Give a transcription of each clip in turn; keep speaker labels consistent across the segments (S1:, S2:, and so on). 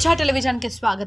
S1: मिर्चा टेलीविज़न के स्वागत।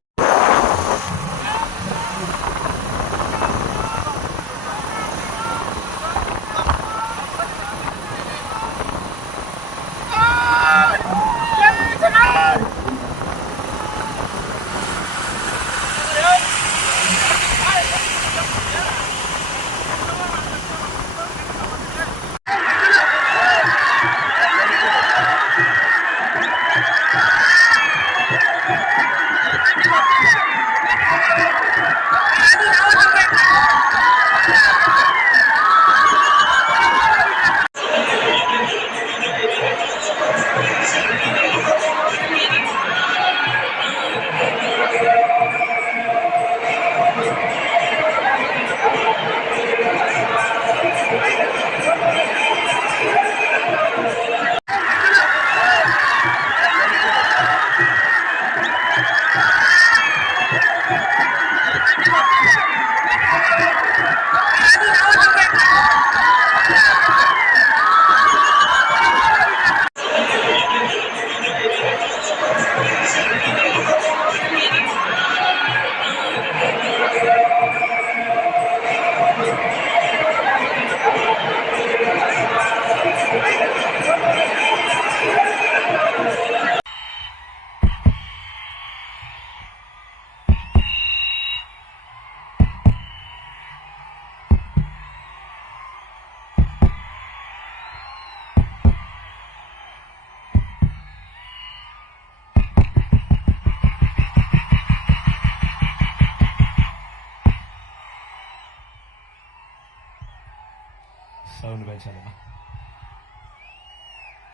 S2: సౌండ్ పెంచాలమ్మా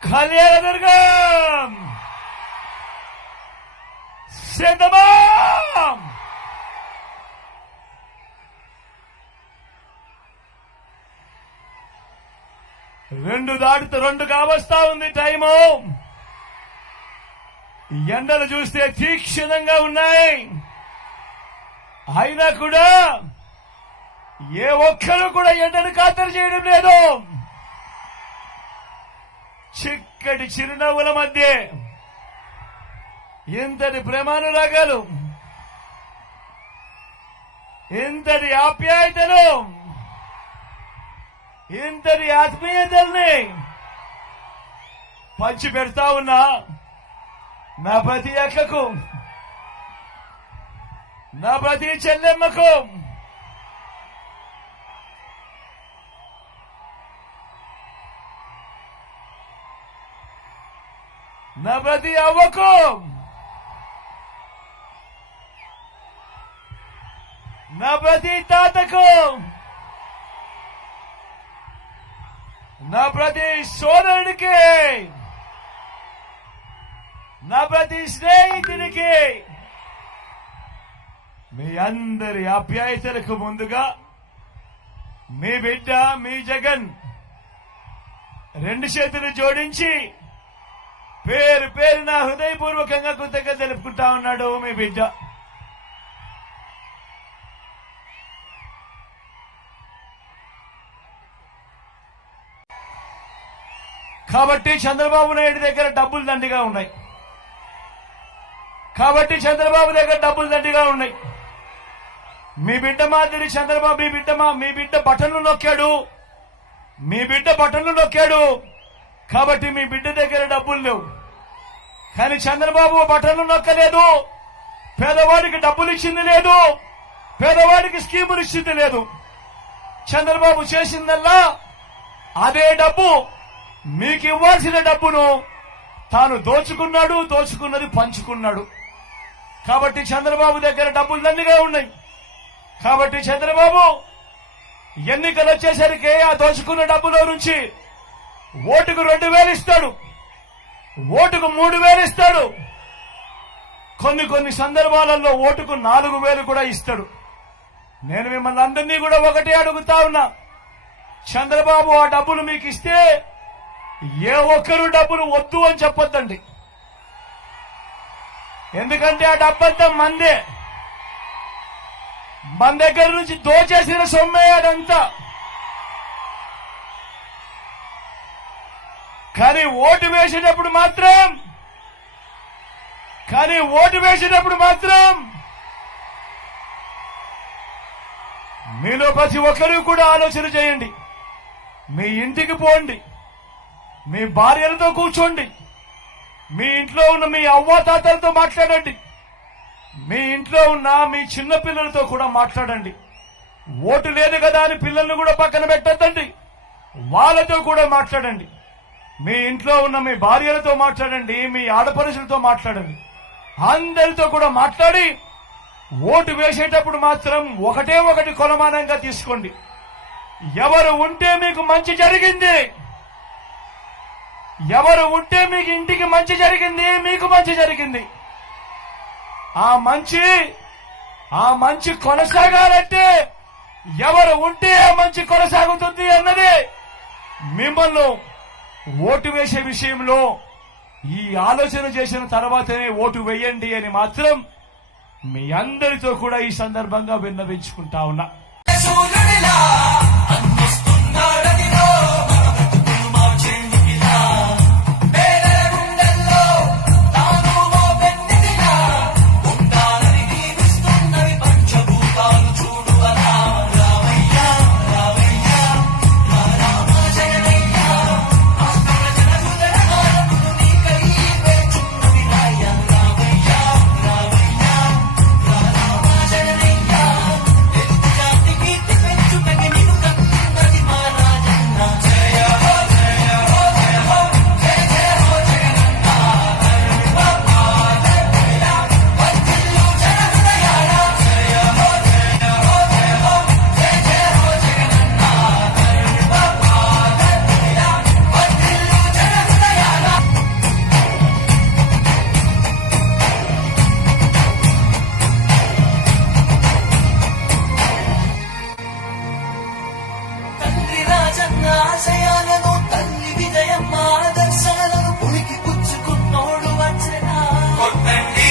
S2: కళ్యాణదుర్గం సిద్ధమా రెండు దాటితో రెండు కావస్తా ఉంది టైము. ఎండలు చూస్తే తీక్షణంగా ఉన్నాయి. అయినా కూడా ఏ ఒక్కరు కూడా ఎండను ఖాతరు చేయడం లేదు. చిక్కటి చిరునవ్వుల మధ్య ఇంతటి ప్రేమానురాగాలు ఇంతటి ఆప్యాయతలు ఇంతటి ఆత్మీయతల్ని పంచి పెడతా ఉన్నా నా ప్రతి అక్కకు నా ప్రతి చెల్లెమ్మకు నా ప్రతి అవ్వకు నా ప్రతి తాతకు నా ప్రతి సోదరుడికి నా ప్రతి స్నేహితుడికి మీ అందరి అభ్యాయతలకు ముందుగా మీ బిడ్డ మీ జగన్ రెండు చేతులు జోడించి పేరు పేరు నా హృదయపూర్వకంగా కృతజ్ఞత తెలుపుకుంటా ఉన్నాడు మీ బిడ్డ. కాబట్టి చంద్రబాబు నాయుడు దగ్గర డబ్బులు దండిగా ఉన్నాయి. కాబట్టి చంద్రబాబు దగ్గర డబ్బులు దండిగా ఉన్నాయి. మీ బిడ్డ మాదిరి చంద్రబాబు మీ బిడ్డ మా మీ బిడ్డ బటన్లు నొక్కాడు. మీ బిడ్డ బటన్లు నొక్కాడు. కాబట్టి మీ బిడ్డ దగ్గర డబ్బులు లేవు. కానీ చంద్రబాబు బట్టలు నొక్కలేదు. పేదవాడికి డబ్బులు ఇచ్చింది లేదు. పేదవాడికి స్కీములు ఇచ్చింది లేదు. చంద్రబాబు చేసిందల్లా అదే డబ్బు మీకు ఇవ్వాల్సిన డబ్బును తాను దోచుకున్నాడు దోచుకున్నది పంచుకున్నాడు. కాబట్టి చంద్రబాబు దగ్గర డబ్బులు దండిగా ఉన్నాయి. కాబట్టి చంద్రబాబు ఎన్నికలు వచ్చేసరికి ఆ దోచుకున్న డబ్బులో నుంచి ఓటుకు రెండు వేలు ఇస్తాడు. ఓటుకు మూడు వేలు ఇస్తాడు. కొన్ని కొన్ని సందర్భాలలో ఓటుకు నాలుగు వేలు కూడా ఇస్తాడు. నేను మిమ్మల్ని అందరినీ కూడా ఒకటే అడుగుతా ఉన్నా. చంద్రబాబు ఆ డబ్బులు మీకు ఇస్తే ఏ ఒక్కరు డబ్బులు వద్దు అని చెప్పొద్దండి. ఎందుకంటే ఆ డబ్బంతా మందే. మన దగ్గర నుంచి దోచేసిన సొమ్మే అదంతా. కానీ ఓటు వేసేటప్పుడు మాత్రం
S3: కానీ ఓటు వేసేటప్పుడు మాత్రం మీలో ప్రతి ఒక్కరూ కూడా ఆలోచన చేయండి. మీ ఇంటికి పోండి. మీ భార్యలతో కూర్చోండి. మీ ఇంట్లో ఉన్న మీ అవ్వాతాతలతో మాట్లాడండి. మీ ఇంట్లో ఉన్న మీ చిన్న పిల్లలతో కూడా మాట్లాడండి. ఓటు లేదు కదా అని పిల్లల్ని కూడా పక్కన పెట్టద్దండి. వాళ్ళతో కూడా మాట్లాడండి. మీ ఇంట్లో ఉన్న మీ భార్యలతో మాట్లాడండి మీ ఆడపడుషులతో మాట్లాడండి. అందరితో కూడా మాట్లాడి ఓటు వేసేటప్పుడు మాత్రం ఒకటే ఒకటి కొలమానంగా తీసుకోండి. ఎవరు ఉంటే మీకు మంచి జరిగింది ఎవరు ఉంటే మీకు ఇంటికి మంచి జరిగింది మీకు మంచి జరిగింది. ఆ మంచి ఆ మంచి కొనసాగాలంటే ఎవరు ఉంటే ఆ మంచి కొనసాగుతుంది అన్నది మిమ్మల్ని ఓటు వేసే విషయంలో ఈ ఆలోచన చేసిన తర్వాతనే ఓటు వేయండి అని మాత్రం మీ అందరితో కూడా ఈ సందర్భంగా విన్నవించుకుంటా ఉన్నా.
S4: Lord, and